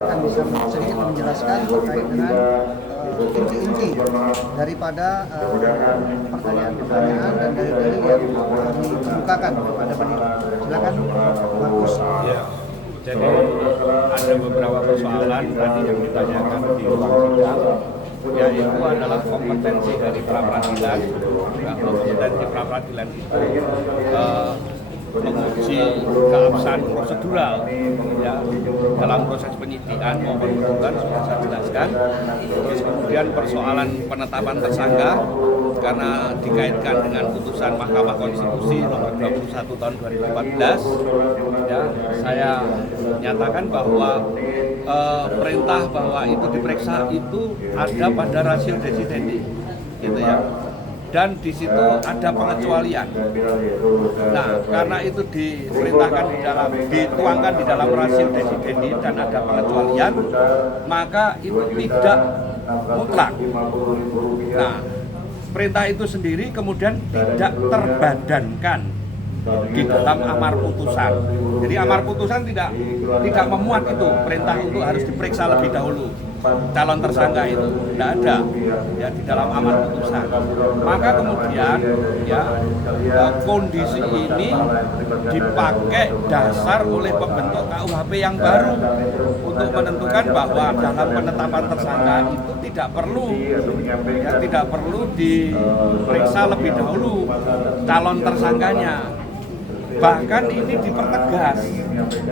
Akan bisa sedikit menjelaskan terkait dengan inti-inti daripada pertanyaan-pertanyaan dan dalil-dalil yang kami kemukakan kepada penyidik. Silakan, Markus. Ya, jadi ada beberapa persoalan tadi yang ditanyakan di ruang sidang, yaitu adalah kompetensi dari pra-peradilan. Kompetensi pra-peradilan itu menguji keabsahan prosedural ya, dalam proses penyidikan maupun penuntutan sudah saya jelaskan. Terus kemudian persoalan penetapan tersangka karena dikaitkan dengan putusan Mahkamah Konstitusi nomor 21 tahun 2014 ya, saya nyatakan bahwa perintah bahwa itu diperiksa itu ada pada rasio desidendi gitu ya. Dan di situ ada pengecualian. Nah, karena itu diperintahkan dituangkan di dalam rasio desidendi dan ada pengecualian, maka itu tidak mutlak. Nah, perintah itu sendiri kemudian tidak terbadankan di dalam amar putusan. Jadi amar putusan tidak memuat itu perintah untuk harus diperiksa lebih dahulu calon tersangka itu, tidak ada ya di dalam amar putusan. Maka kemudian ya kondisi ini dipakai dasar oleh pembentuk KUHP yang baru untuk menentukan bahwa dalam penetapan tersangka itu tidak perlu diperiksa lebih dahulu calon tersangkanya. Bahkan ini dipertegas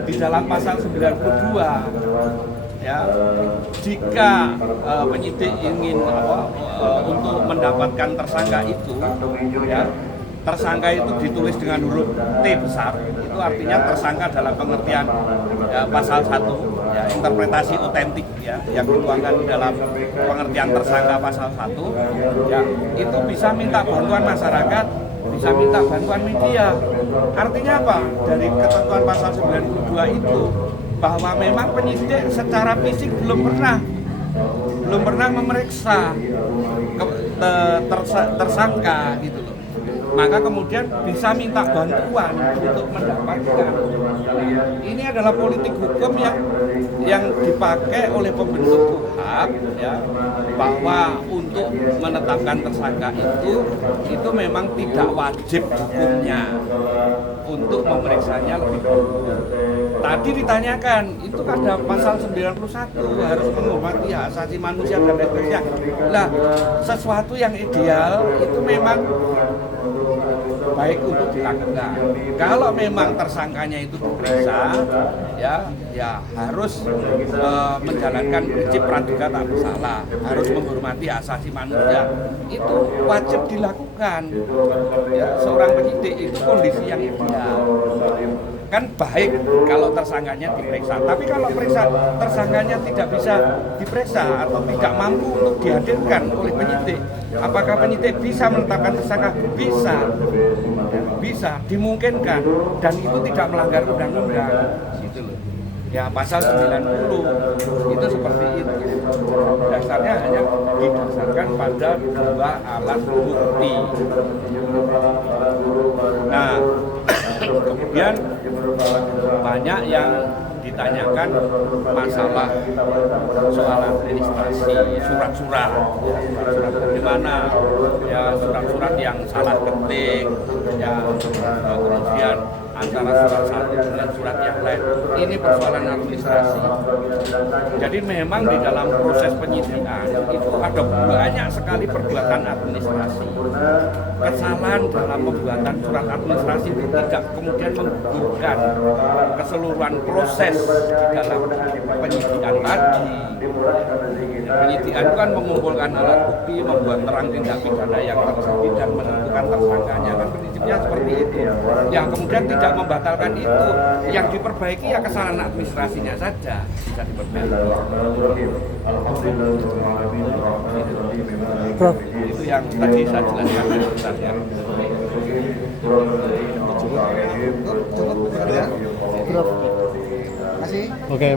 di dalam pasal 92 ya, jika penyidik ingin untuk mendapatkan tersangka itu ya, tersangka itu ditulis dengan huruf T besar, itu artinya tersangka dalam pengertian ya, pasal 1 ya, interpretasi otentik ya, yang dituangkan dalam pengertian tersangka pasal 1 ya, itu bisa minta bantuan masyarakat, bisa minta bantuan media. Artinya apa? Dari ketentuan pasal 92 itu bahwa memang penyidik secara fisik belum pernah memeriksa tersangka gitu loh. Maka kemudian bisa minta bantuan untuk mendapatkan. Ini adalah politik hukum yang dipakai oleh pembentuk KUHP ya, bahwa untuk menetapkan tersangka itu memang tidak wajib hukumnya untuk memeriksanya lebih dahulu. Tadi ditanyakan, itu ada pasal 91 harus menghormati hak asasi manusia dan lain sebagainya. Lah, sesuatu yang ideal itu memang baik untuk dilakukan. Kalau memang tersangkanya itu diperiksa, ya harus menjalankan prinsip praduga tak bersalah, harus menghormati hak asasi manusia. Itu wajib dilakukan. Ya, seorang penyidik itu kondisi yang ideal. Kan baik kalau tersangkanya diperiksa, tapi kalau tersangkanya tidak bisa diperiksa atau tidak mampu untuk dihadirkan oleh penyidik, apakah penyidik bisa menetapkan tersangka? Bisa, dimungkinkan, dan itu tidak melanggar undang-undang gitu loh. Ya, pasal 90 itu seperti itu. Dasarnya hanya didasarkan pada dua alat bukti. Nah, kemudian banyak yang ditanyakan masalah soal administrasi, surat-surat di mana ya, surat-surat yang salah ketik ya, kemudian antara surat satu dengan surat yang lain, ini persoalan administrasi. Jadi memang di dalam proses penyidikan itu ada banyak sekali perbuatan administrasi. Kesalahan dalam pembuatan surat administrasi itu tidak kemudian menggugurkan keseluruhan proses dalam penyidikan tadi. Penyidikan itu kan mengumpulkan alat bukti, membuat terang tindak pidana yang terjadi dan menentukan tersangkanya, kan prinsipnya seperti itu. Yang kemudian tidak membatalkan itu, yang diperbaiki ya kesalahan administrasinya saja bisa diperbaiki. Prof, itu yang tadi saya jelaskan sebenarnya. Cukup ya. Prof. Terima kasih. oke.